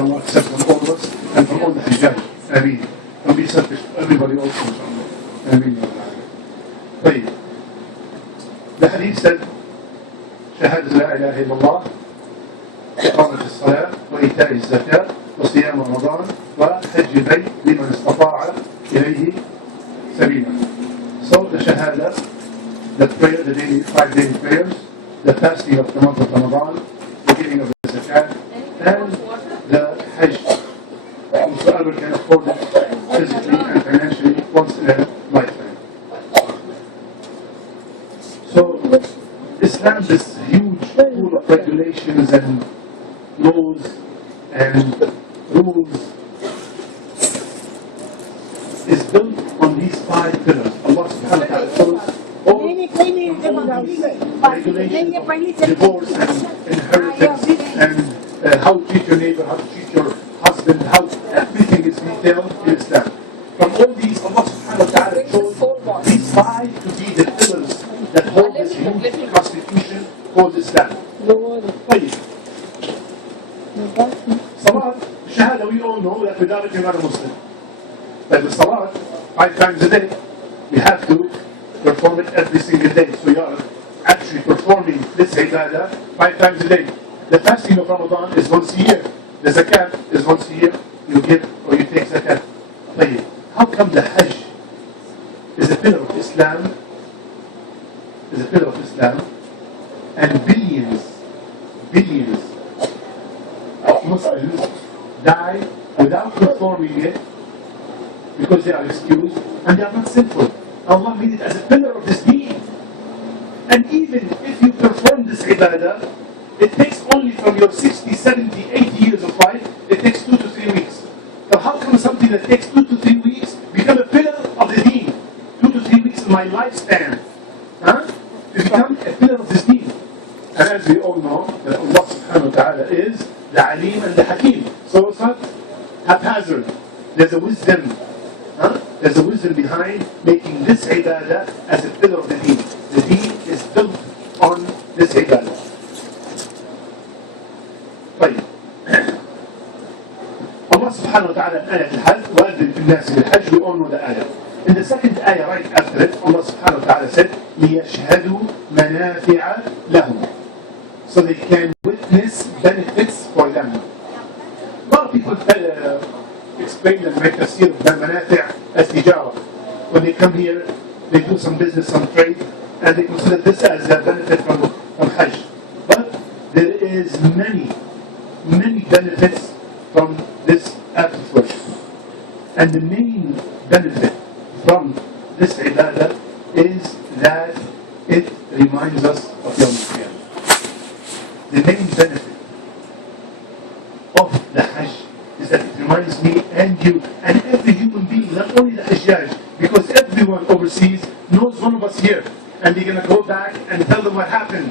Allah accept from all of us and from all the Hajjaj. Ameen. And be selfish to everybody also, inshallah. Ameen. طيب. The hadith said, شهادة لا إله إلا الله, إقامة الصلاة, وإيتاء الزكاة, وصيام رمضان, وحج البيت لمن استطاع إليه سبيلا. So the shahada, the prayer, the daily 5 daily prayers, the fasting of the month of Ramadan, the giving of the zakat, and the hajj. Whosoever can afford it physically and financially once in a lifetime. So Islam, this huge pool of regulations and laws and rules, is built on these 5 pillars. Allah subhanahu wa ta'ala shows all regulations of divorce and inheritance and how to treat your neighbor, how to treat your husband, how everything is detailed in Islam. From all these, Allah subhanahu wa ta'ala chose these 5 to be the pillars that hold this huge constitution called Islam. طيب. Salat, Shahada, we all know that without it you're not a Muslim. But with Salat, 5 times a day, we have to perform it every single day. So you are actually performing this ibadah 5 times a day. The fasting of Ramadan is once a year. The zakat is once a year. You give or you take zakat. طيب. How come the Hajj is a pillar of Islam? Is a pillar of Islam, and billions of Muslims die without performing it because they are excused and they are not sinful. Allah made it as a pillar of this deen. And even if you perform this ibadah, it takes only from your 60, 70, 80 years of life, it takes 2 to 3 weeks. So how come something that takes 2 to 3 weeks become a pillar of the deen? 2 to 3 weeks in my lifespan. To become a pillar of this deen. And as we all know, that Allah subhanahu wa ta'ala is the Alim and the Hakim. So it's not haphazard. There's a wisdom. There's a wisdom behind making this ibadah as a pillar of the deen. The deen is built on this ibadah. طيب. Allah subhanahu wa ta'ala in ayat al-Hajj, وَأَذِّنْ فِي النَّاسِ بِالْحَجِّ, we all know the ayah. In the second ayah right after it, Allah subhanahu wa ta'ala said, لِيَشْهَدُوا مَنَافِعَ لَهُمْ, so they can witness benefits for them. A lot of people explain and make tafsir of manafi' as tijara. When they come here, they do some business, some trade, and they consider this as a benefit from Hajj. But there is many benefits from this act of worship. And the main benefit from this ibadah is that it reminds us of Yawm al-Qiyamah. The main benefit of the Hajj is that it reminds me and you and every human being, not only the Hajjaj, because everyone overseas knows one of us here, and they're going to go back and tell them what happened.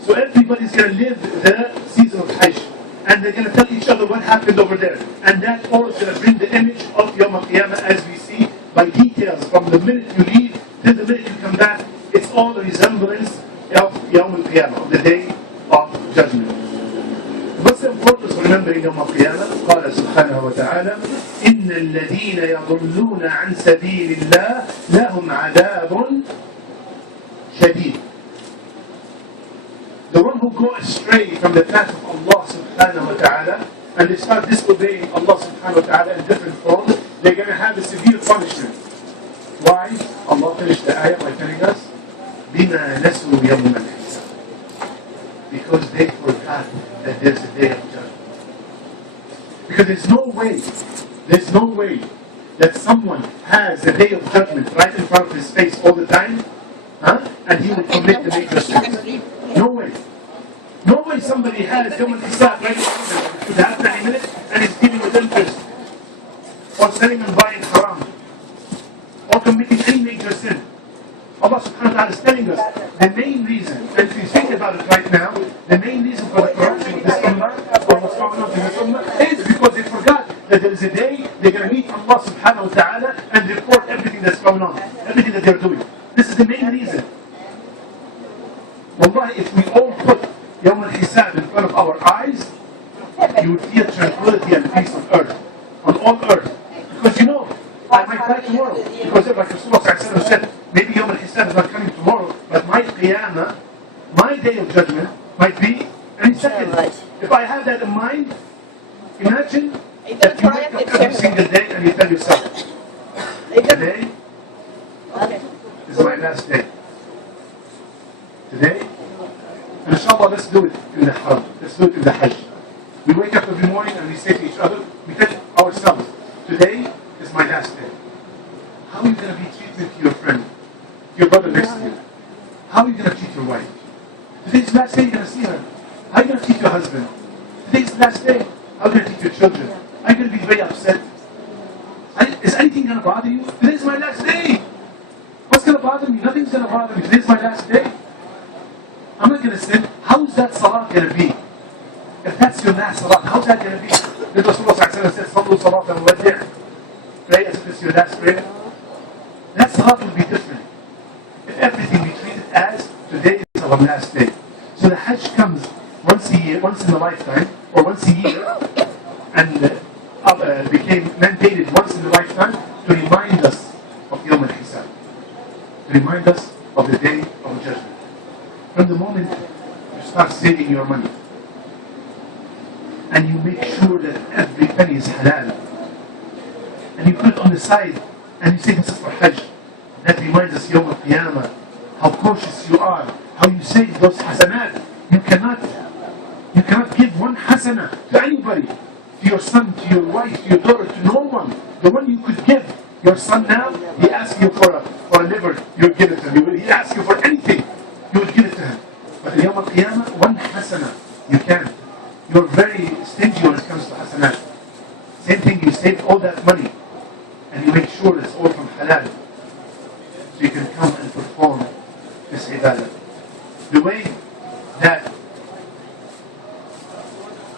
So everybody's going to live the season of Hajj, and they're going to tell each other what happened over there. And that all is going to bring the image of Yawm al-Qiyamah as we see by details from the minute you leave till the minute you come back. It's all a resemblance of Yawm al-Qiyamah, of the day of judgment. What's the importance of remembering Yawm al-Qiyamah? قال سبحانه وتعالى إن الذين يضلون عن سبيل الله لهم عذاب شديد. The one who go astray from the path of Allah subhanahu wa ta'ala and they start disobeying Allah subhanahu wa ta'ala in different forms, they're going to have a severe punishment. Why? Allah finished the ayah by telling us بِمَا نَسُوا يَوْمَ الْحِسَابِ, because they forgot that there's a day of judgment. Because there's no way that someone has a day of judgment right in front of his face all the time, and he will commit the major sins. No way. No way somebody has Yawm al-Hisab right in front of him. It could happen any minute, and he's dealing with interest, or selling and buying haram, or committing any major sin. Allah subhanahu wa ta'ala is telling us the main reason, and if you think about it right now, the main reason for the corruption of this ummah, or what's going on in this ummah, is because they forgot that there is a day they're going to meet Allah subhanahu wa ta'ala and report everything that's going on, everything that they're doing. This is the main reason. Wallahi, if we all put Yawm al-Hisab in front of our eyes, you would feel tranquility and peace on earth, on all earth. Because you know, I might die tomorrow. Because like Rasulullah said, maybe Yawm al-Hisab is not coming tomorrow, but my Qiyamah, my day of judgment, might be any second. If I have that in mind, imagine that you wake up every single day and you tell yourself, today is my last day. Today, and inshallah, let's do it in the Haram. Let's do it in the Hajj. We wake up every morning and we say to each other, we tell ourselves, today is my last day. How are you going to be treated to your friend, to your brother next to you? How are you going to treat your wife? Today's the last day you're going to see her. How are you going to treat your husband? Today's the last day. How are you going to treat your children? Are you going to be very upset? Is anything going to bother you? Today's my last day. What's going to bother me? Nothing's going to bother me. Today's my last day. I'm not going to sin. How's that salah going to be? If that's your last salah, how's that going to be? The Rasulullah said, Sallu salat al-wadi'. Pray as if it's your last prayer. That salah will be different. If everything we treat it as today is our last day. So the Hajj comes once a year, once in a lifetime, or once a year, and became mandated once in a lifetime to remind us of Yawm al-Hisab. To remind us of the day of judgment. From the moment you start saving your money, and you make sure that every penny is halal, and you put it on the side, and you say this is for Hajj, that reminds us Yawm al-Qiyamah, how cautious you are, how you save those hasanat. You cannot give one hasana to anybody, to your son, to your wife, to your daughter, to no one. The one you could give, your son now, he asks you for a liver, you would give it to him. He asks you for anything, you would give it to him. But in Yawm al-Qiyamah, one hasana, you can't. You're very stingy when it comes to hasanat. Same thing, you save all that money, and you make sure it's all from halal, so you can come and perform this ibadah. The way that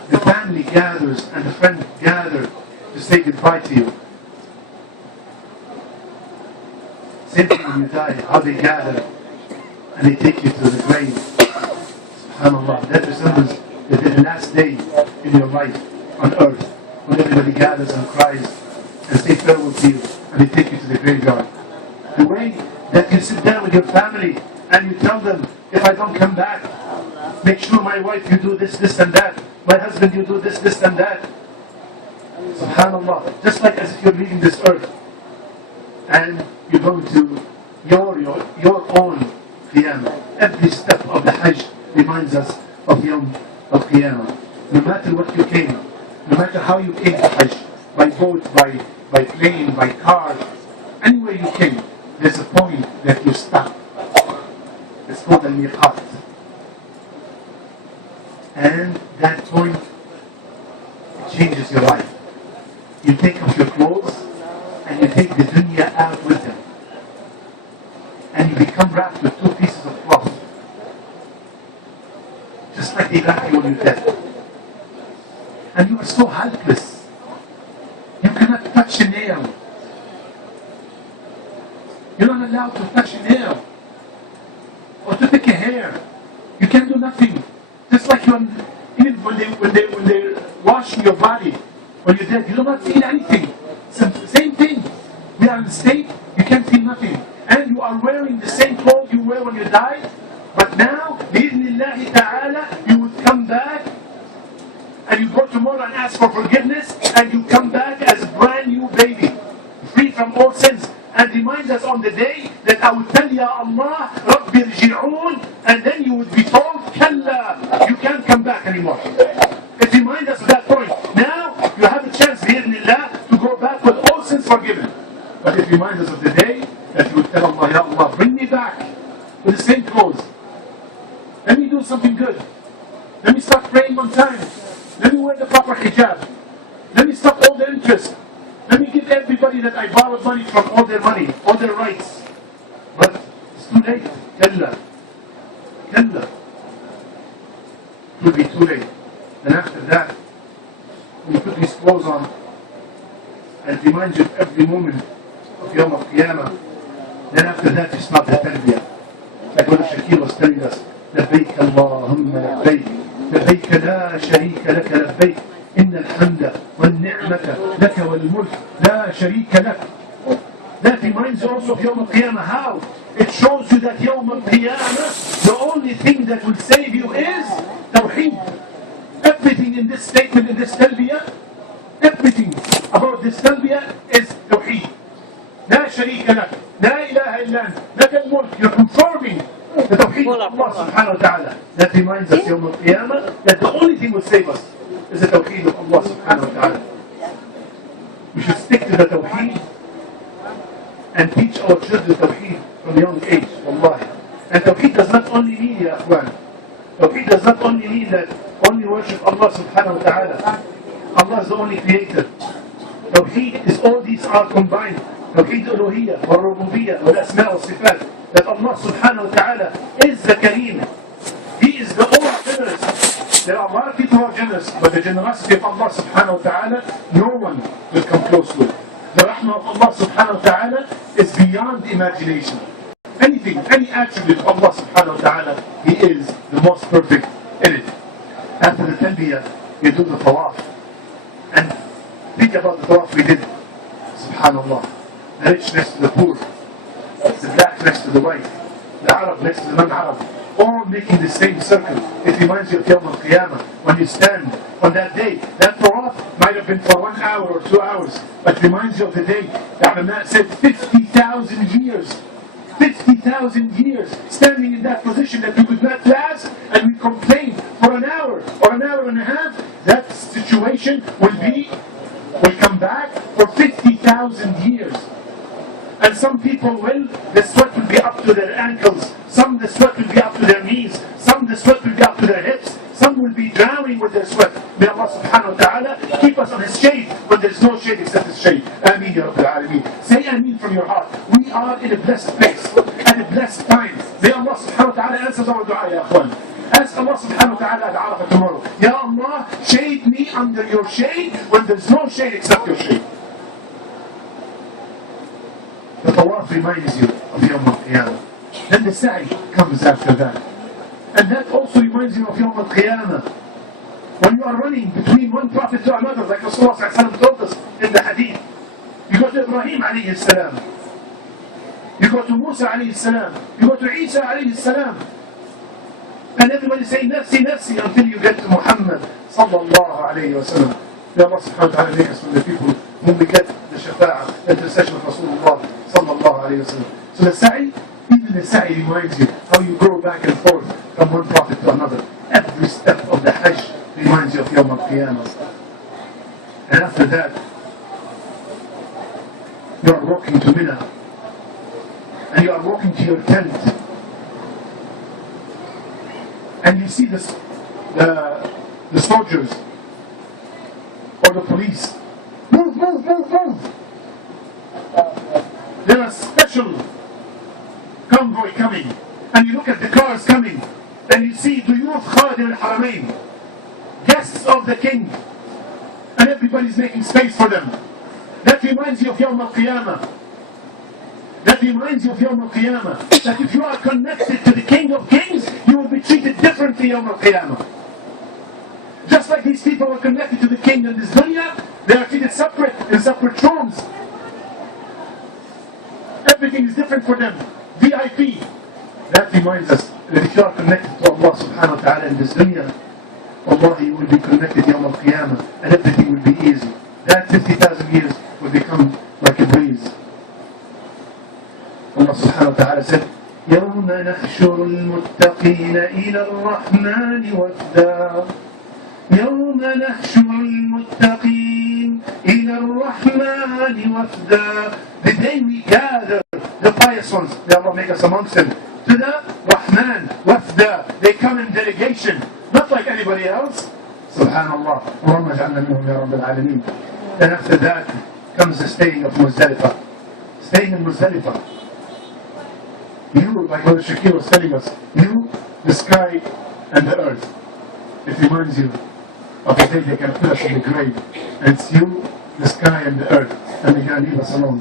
the family gathers and the friend gather to say goodbye to you. Same thing when you die, how they gather and they take you to the grave. SubhanAllah, that resembles the last day in your life on earth, when everybody gathers and cries and say farewell to you and they take you to the graveyard. The way that you sit down with your family and you tell them, if I don't come back, make sure my wife, you do this, this and that. My husband, you do this, this and that. SubhanAllah. Just like as if you're leaving this earth and you're going to your own Qiyamah. Every step of the Hajj reminds us of Yawm al-Qiyamah. No matter what you came, no matter how you came to Hajj, by boat, by plane, by car, anywhere you came, there's a point that you stop. It's called al-miqat. And that point changes your life. You take off your clothes and you take the dunya out with them. And you become wrapped with two pieces of cloth. Just like they wrap you when you're dead. And you are so helpless. You cannot touch a nail. You're not allowed to touch a nail. Or to pick a hair. You can do nothing. Just like even when they wash your body, when you're dead, you do not feel anything. It's the same thing. We are in a state, you can't feel nothing. And you are wearing the same clothes you wear when you die. But now, bi'idhnillahi ta'ala, you would come back and you go tomorrow and ask for forgiveness, and you come back as a brand new baby, free from all sins. And remind us on the day that I would tell Ya Allah, Rabbi rji'un, and then you would be told, Kalla, you can't come back anymore. It reminds us of that point. Now, you have a chance, bi'idhnillah, to go back with all sins forgiven. But it reminds us of the day that you would tell Allah, Ya Allah, bring me back with the same clothes. Let me do something good. Let me start praying on time. Let me wear the proper hijab. Let me stop all the interest. Let me give everybody that I borrowed money from all their money, all their rights. But it's too late. Kalla. Kalla. It will be too late. Then after that, when you put these clothes on, and it reminds you of every moment of Yawm al-Qiyamah, then after that you start the tarbiyah. Like what Shakir was telling us, لبيك اللهم لبيك لبيك لا شريك لك لبيك إن الحمد والنعمة لك والملك لا شريك لك. That reminds you also of Yawm al-Qiyamah. How? It shows you that Yawm al-Qiyamah, the only thing that will save you is Tawheed. Everything in this statement, in this talbiyah, everything about this talbiyah is Tawheed. لا شريك لك, لا إله إلا أنت, لك الملك. You're confirming the Tawheed of Allah subhanahu wa ta'ala. That reminds us Yawm al-Qiyamah that the only thing will save us is the Tawheed of Allah subhanahu wa ta'ala. We should stick to the Tawheed and teach our children Tawheed from a young age, wallahi. And Tawheed does not only mean, ya akhwan, Tawheed does not only mean that only worship Allah subhanahu wa ta'ala. Allah is the only creator. Tawheed is all these are combined. Tawheed uluhiyyah, wa rububiyyah, wa asma wa sifat. That Allah subhanahu wa ta'ala is the Kareem. He is the all generous. There are a lot of people who are generous, but the generosity of Allah subhanahu wa ta'ala, no one will come close with. The rahmah of Allah subhanahu wa ta'ala is beyond imagination. Anything, any attribute of Allah subhanahu wa ta'ala, He is the most perfect in it. After the talbiyah, you do the tawaf. And think about the tawaf we did. Subhanallah. The rich next to the poor. The black next to the white. The Arab next to the non-Arab. All making the same circle. It reminds you of Yawm al-Qiyamah. When you stand on that day, that tawaf might have been for 1 hour or 2 hours, but reminds you of the day. The ulama said 50,000 years. 50,000 years standing in that position that we could not last, and we complain for an hour or an hour and a half. That situation will come back for 50,000 years. And some people the sweat will be up to their ankles, some the sweat will be up to their knees, some the sweat will be up to their hips, some will be drowning with their sweat. May Allah subhanahu wa ta'ala keep us on His shade when there's no shade except His shade. Ameen ya Rabbil Alameen. Say Ameen from your heart. We are in a blessed place, at a blessed time. May Allah subhanahu wa ta'ala answer our dua, ya akhwan. Ask Allah subhanahu wa ta'ala at Arafah tomorrow. Ya Allah, shade me under your shade when there's no shade except your shade. The tawaf reminds you of Yawm al-Qiyamah. Then the sa'i comes after that. And that also reminds you of Yawm al-Qiyamah. When you are running between one prophet to another, like Rasulullah told us in the Hadith. You go to Ibrahim alayhi salam. You go to Musa alayhi salam. You go to Isa alayhi salam. And everybody say nafsi, nafsi until you get to Mohamed sallallahu alayhi wa sallam. May Allah subhanahu wa ta'ala make us from the people whom we get the shafa'ah, the intercession of Rasulullah sallallahu alayhi wa sallam. So the sa'i, even the sa'i reminds you how you go back and forth from one prophet to another. Every step of the Hajj reminds you of Yawm al-Qiyamah. And after that, you are walking to Mina. And you are walking to your tent. And you see the soldiers or the police. Move, move, move, move. There are special convoy coming. And you look at the cars coming. And you see Duyuf Khadim al-Haramain, guests of the king. And everybody's making space for them. That reminds you of Yawm al-Qiyamah. That reminds you of Yawm al-Qiyamah. That if you are connected to the King of Kings, you will be treated differently Yawm al-Qiyamah. Just like these people are connected to the King in this dunya, they are treated separate, in separate rooms. Everything is different for them. VIP. That reminds us that if you are connected to Allah subhanahu wa ta'ala in this dunya, Allah, you will be connected Yawm al-Qiyamah, and everything will be easy. That 50,000 years will become like a breeze. Allah subhanahu wa ta'ala said, يَوْمَ نَحْشُرُ الْمُتَّقِينَ إِلَى الرَّحْمَنِ وَفْدًا يَوْمَ نَحْشُرُ الْمُتَّقِينَ إِلَى الرَّحْمَنِ وَفْدًا. The day we gather the pious ones, may Allah make us amongst them, to the Rahman, wafda. They come in delegation, not like anybody else. Subhanallah. Allahumma ja'alna minhum ya Rabbil Alameen. Then after that comes the staying of Muzdalifah. Staying in Muzdalifah. You, like Brother Shakir was telling us, you, the sky and the earth. It reminds you of the day they can put us in the grave. And it's you, the sky and the earth. And they can't leave us alone.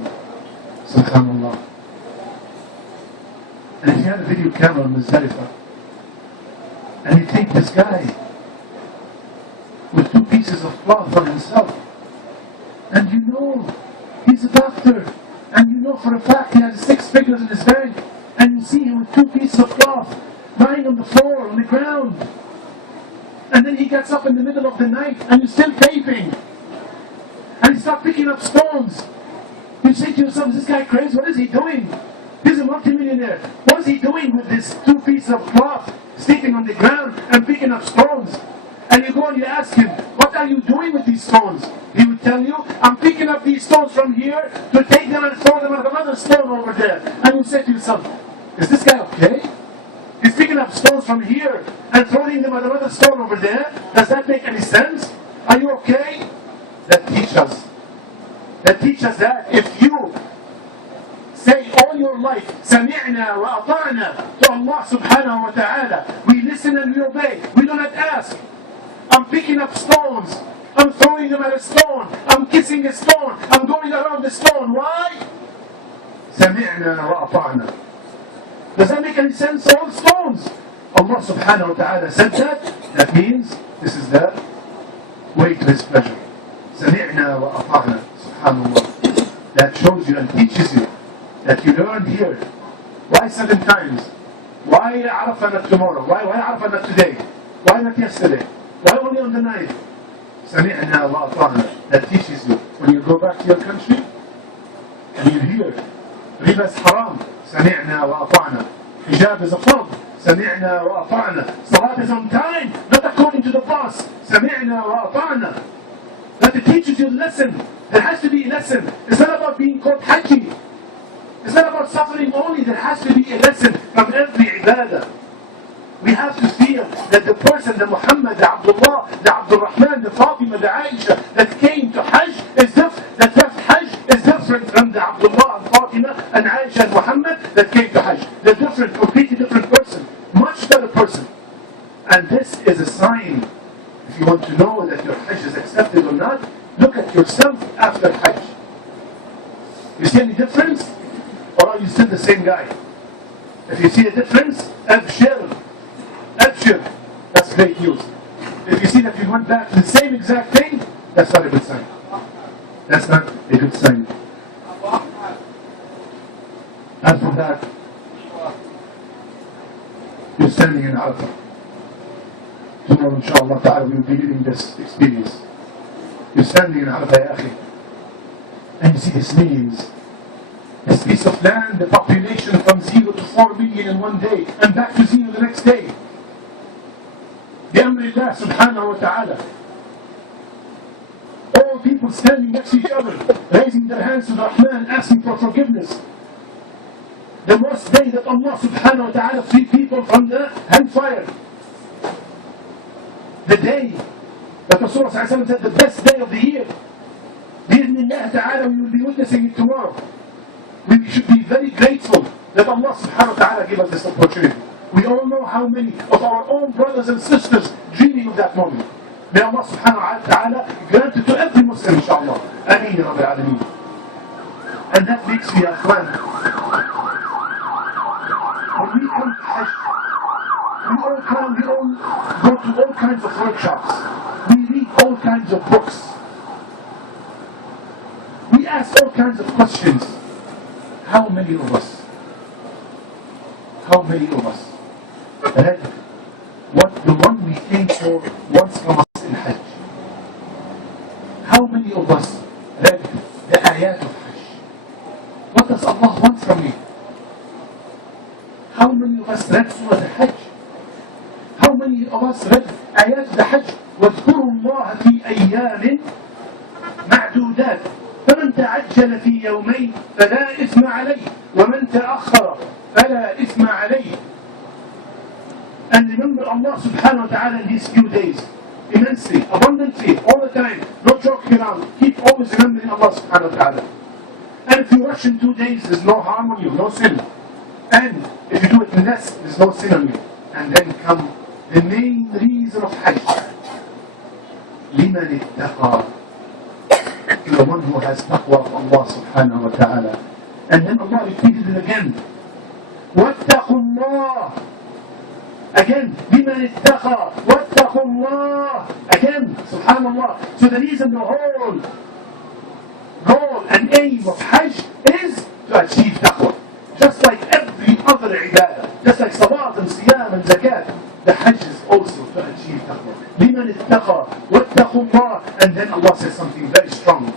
Subhanallah. And if you had a video camera on Muzdalifah, and you take this guy with 2 pieces pieces of cloth on himself. And you know, he's a doctor. And you know for a fact he has 6 figures in his bank. And you see him with 2 pieces of cloth lying on the floor, on the ground. And then he gets up in the middle of the night and you're still taping. And he starts picking up stones. You say to yourself, is this guy crazy? What is he doing? He's a multimillionaire. What is he doing with this 2 pieces of cloth sleeping on the ground and picking up stones? And you go and you ask him, what are you doing with these stones? He would tell you, I'm picking up these stones from here to take them and throw them at another stone over there. And you say to yourself, is this guy okay? He's picking up stones from here and throwing them at another stone over there. Does that make any sense? Are you okay? That teaches that if you say all your life, سَمِعْنَا وَأَطَعْنَا to Allah subhanahu wa ta'ala, we listen and we obey, we do not ask. I'm picking up stones, I'm throwing them at a stone, I'm kissing a stone, I'm going around the stone. Why? سَمِعْنَا وَأَطَعْنَا. Does that make any sense? All stones. Allah subhanahu wa ta'ala said that. That means this is the way to His pleasure. سَمِعْنَا وَأَطَعْنَا. Subhanallah. That shows you and teaches you that you learned here. Why 7 times? Why Arafah not tomorrow? Why Arafah not today? Why not yesterday? Why only on the night? سَمِعْنَا وَأَطَعْنَا. That teaches you. When you go back to your country and you hear riba is haram, سَمِعْنَا وَأَطَعْنَا. Hijab is a fard, سَمِعْنَا وَأَطَعْنَا. Salat is on time, not according to the boss, سَمِعْنَا وَأَطَعْنا. That it teaches you a lesson. There has to be a lesson. It's not about being called Hajji. It's not about suffering only. There has to be a lesson from every ibadah. We have to feel that the person, the Mohamed, the Abdullah, the Abdul Rahman, the Fatima, the Aisha that came to Hajj is different. That left Hajj is different from the Abdullah and Fatima and Aisha and Mohammed that came to Hajj. They're different, completely different person. Much better person. And this is a sign. If you want to know that your Hajj is accepted or not, look at yourself after Hajj. You see any difference? Or are you still the same guy? If you see a difference, abshir. Abshir. That's great news. If you see that you went back to the same exact thing, that's not a good sign. That's not a good sign. After that, you're standing in Arafah. Tomorrow, inshallah ta'ala, we will be living this experience. You're standing in Arafah, ya akhi, and you see the slaves. This piece of land, the population from 0 to 4 million in one day, and back to 0 the next day. Bi'amrillah subhanahu wa ta'ala. All people standing next to each other, raising their hands to the Rahman, asking for forgiveness. The worst day that Allah subhanahu wa ta'ala freed people from the hellfire. The day that Rasulullah sallallahu said the best day of the year. Bi'idhnillah ta'ala, we will be witnessing it tomorrow. We should be very grateful that Allah subhanahu wa ta'ala gave us this opportunity. We all know how many of our own brothers and sisters dreaming of that moment. May Allah subhanahu wa ta'ala grant it to every Muslim, inshallah. Ameen, ya Rabbil Alameen. And that makes me a friend. When we come to Hajj, we all go to all kinds of workshops. We read all kinds of books. We ask all kinds of questions. How many of us read what the one we came for wants from us in Hajj? How many of us read the ayat of Hajj? What does Allah want from me? How many of us read Surah al-Hajj? How many of us read ayat of the Hajj? وَاذْكُرُوا اللَّهَ فِي أَيَّامٍ مَعْدُودَاتٍ فمن تعجل في يومين فلا إثم عليه ومن تأخر فلا إثم عليه. And remember Allah subhanahu wa ta'ala in these few days immensely, abundantly, all the time, no joking around. Keep always remembering Allah subhanahu wa ta'ala. And if you rush in 2 days, there's no harm on you, no sin. And if you do it less, there's no sin on you. And then come the main reason of Hajj. لمن اتقى, to the one who has taqwa of Allah subhanahu wa ta'ala. And then Allah repeated it again. وَاتَّقُوا اللَّهِ. Again, لِمَنِ اتَّقَى وَاتَّقُوا اللَّهِ. Again, subhanallah. So the reason the whole goal and aim of Hajj is to achieve taqwa. Just like every other ibadah, just like salat and siyam and zakat, the Hajj is also to achieve taqwa. لِمَنِ اتَّقَى وَاتَّقُوا اللَّهِ. And then Allah says something very strong.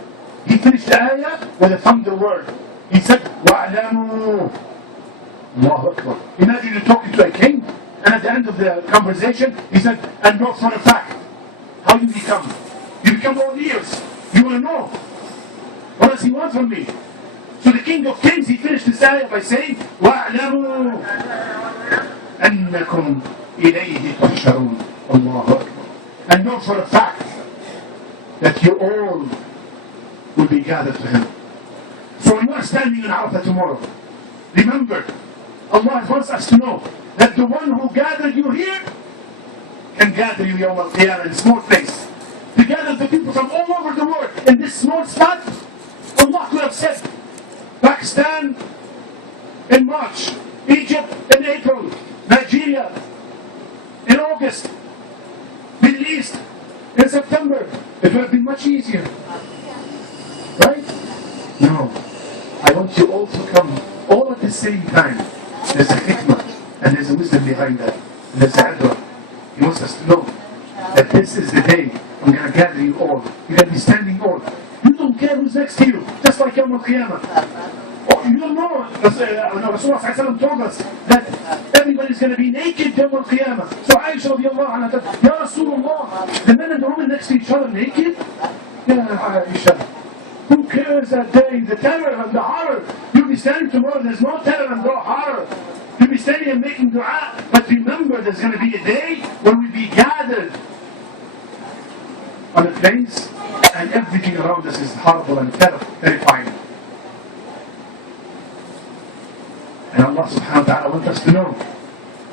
He finished the ayah with a thunder word. He said, وَعْلَمُوا. Allahu Akbar. Imagine you're talking to a king, and at the end of the conversation, he said, and know for a fact. How you become? You become all ears. You want to know. What does he want from me? So the King of Kings, he finished this ayah by saying, وَاعْلَمُوا أَنَّكُمْ إِلَيْهِ تُحْشَرُونَ. Allahu Akbar. And know for a fact that you all will be gathered to Him. So when you are standing in Arafah tomorrow, remember, Allah wants us to know that the one who gathered you here can gather you Yawm al-Qiyamah in a small place. To gather the people from all over the world in this small spot, Allah could have said, Pakistan in March, Egypt in April, Nigeria in August, Middle East in September. It would have been much easier. Right? No. I want you all to come all at the same time. There's a hikmah and there's a wisdom behind that. And there's a adwa. He wants us to know that this is the day I'm going to gather you all. You're going to be standing all. You don't care who's next to you. Just like Yawm al-Qiyamah. Oh, you don't know. Rasulullah told us that everybody's going to be naked Yawm al-Qiyamah. So Aisha radiallahu anha said, Ya Rasulullah, the men and the women next to each other naked? Ya Aisha. Who cares that day? The terror and the horror. You'll be standing tomorrow, there's no terror and no horror. You'll be standing and making dua. But remember, there's going to be a day when we'll be gathered on a place and everything around us is horrible and terrifying. And Allah subhanahu wa ta'ala wants us to know,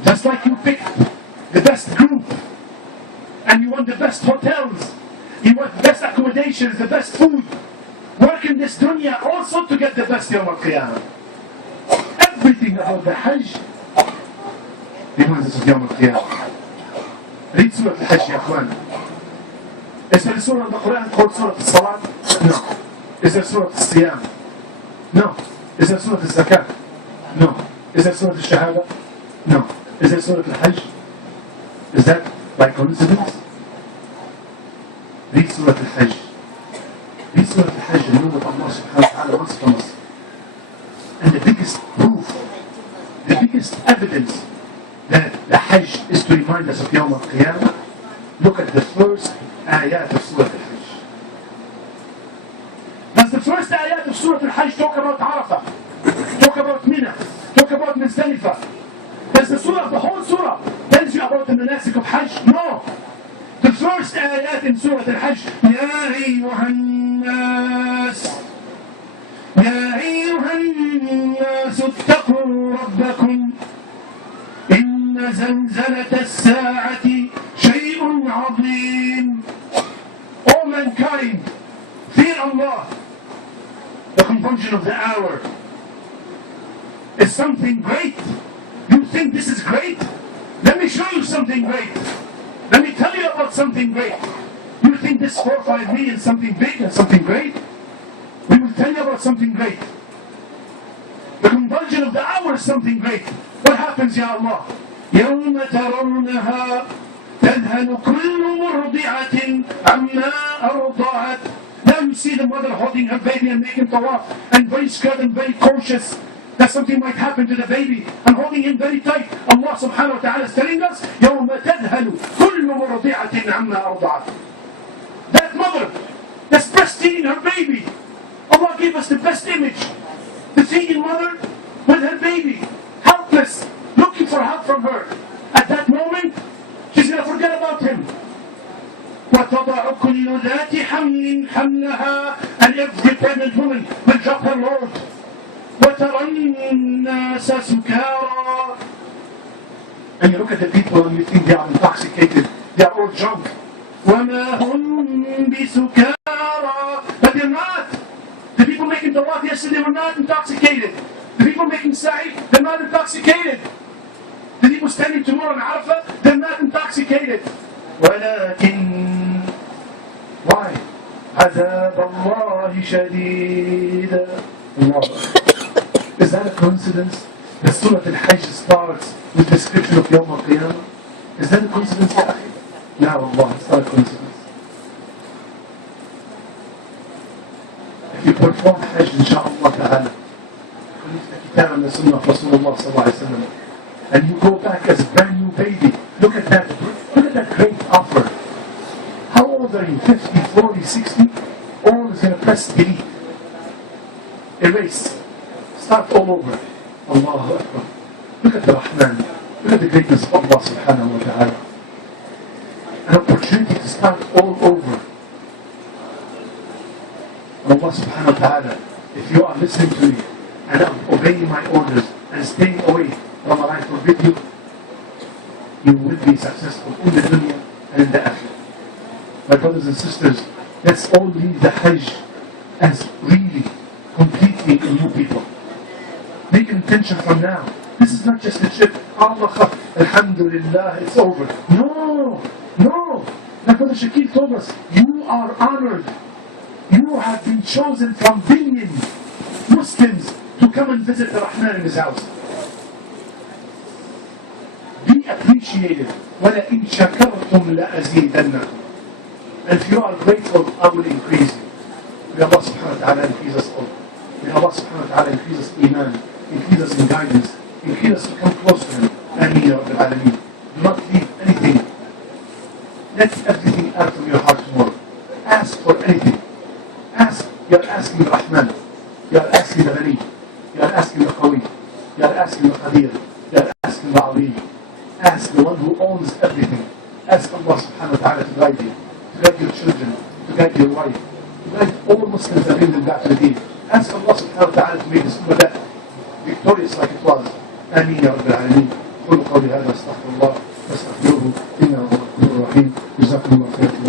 just like you picked the best group and you want the best hotels, you want the best accommodations, the best food, work in this dunya also to get the best Yawm al-Qiyamah. Everything about the Hajj reminds us of Yawm al-Qiyamah. Read Surah al-Hajj, ya Akhwan. Is there a surah in the Quran called Surah al-Salat? No. Is there Surah al-Siyam? No. Is there Surah al-Zakat? No. Is there Surah al-Shahada? No. Is there Surah al-Hajj? Is that by coincidence? Read Surah al-Hajj. Read Surah al-Hajj and know what Allah subhanahu wa ta'ala wants from us. And the biggest proof, the biggest evidence that the Hajj is to remind us of Yawm al-Qiyamah, look at the first ayat of Surah al-Hajj. Does the first ayat of Surah al-Hajj talk about Arafah? Talk about Mina? Talk about Muzdalifah? Does the surah, the whole surah, tells you about the manasik of Hajj? No. The first ayat in Surah al-Hajj, Ya ayyuhan nas, Ya ayyuhan nas, ittaqu rabbakum, inna zalzalata as-sa'ati shay'un 'azim. All mankind, fear Allah. The conjunction of the hour is something great. You think this is great? Let me show you something great. Let me tell you about something great. You think this 4 or 5 million is something big and something great? We will tell you about something great. The convulsion of the hour is something great. What happens, Ya Allah? يَوْمَ تَرَوْنَهَا تَذْهَلُ كُلُّ مُرْضِعَةٍ عَمَّا أَرْضَعَتْ. Now you see the mother holding her baby and making tawaf and very scared and very cautious that something might happen to the baby and holding him very tight. Allah subhanahu wa ta'ala is telling us, يَوْمَ تَذْهَلُ كُلُّ مُرْضِعَةٍ عَمَّا أَرْضَعَتْ. That mother that's breastfeeding her baby, Allah gave us the best image. The feeding mother with her baby, helpless, looking for help from her. At that moment, she's going to forget about him. وَتَضَعُ كُلُّ ذَاتِ حَمْلٍ حَمْلَهَا. And every pregnant woman will drop her load. وَتَرَى النَّاسَ سُكَارَى. And you look at the people and you think they are intoxicated. They are all drunk. وَمَا هُمْ بِسُكَارَى. But they're not. The people making tawaf yesterday were not intoxicated. The people making sa'i, they're not intoxicated. The people standing tomorrow in Arafah, they're not intoxicated. ولكن why? عذاب الله شديد. Is that a coincidence? The Surah Al-Hajj starts with the description of Yawm al-Qiyamah. Is that a coincidence, ya akhi? لا والله, it's not a coincidence. If you perform Hajj, inshaAllah ta'ala, كتاب من سنة رسول الله صلى الله عليه وسلم, and you go back as a brand new baby, look at that great offer. How old are you? 50, 40, 60? All is going to press delete. Erase. Start all over. Allahu Akbar. Look at the Rahman. Look at the greatness of Allah subhanahu wa ta'ala. An opportunity to start all over. And Allah subhanahu wa ta'ala, if you are listening to me and obeying my orders and staying away from what I forbid you, you will be successful in the dunya and in the akhirah. My brothers and sisters, let's all leave the Hajj as really, completely a new people. Make an intention from now. This is not just a trip. Allah, alhamdulillah, it's over. No, no. Like Brother Shakil told us, you are honored. You have been chosen from billion Muslims to come and visit the Rahman in his house. Be appreciated. وَلَئِنْ شَكَرْتُمْ لَأَزِيدَنَّكُمْ. And if you are grateful, I will increase you. May Allah subhanahu wa ta'ala increase us all. May Allah subhanahu wa ta'ala increase us iman, increase us in guidance, increase us to come close to Him. Ameen ya Rabbil Alameen. Do not leave anything. Let everything out from your heart tomorrow. Ask for anything. Ask. You are asking the Rahman. You are asking the Ghani. You are asking the Qawi. You are asking the Qadir. You are asking the Azim. Ask the one who owns everything. Ask Allah subhanahu wa ta'ala to guide you, to guide your children, to guide your wife, to guide all Muslims that bring them back to the deen. Ask Allah subhanahu wa ta'ala to make this ummah victorious like it was. Ameen ya Rabbil Alameen. قولوا قولي هذا استغفر الله فاستغفروه إنه هو الغفور الرحيم. جزاكم الله خير.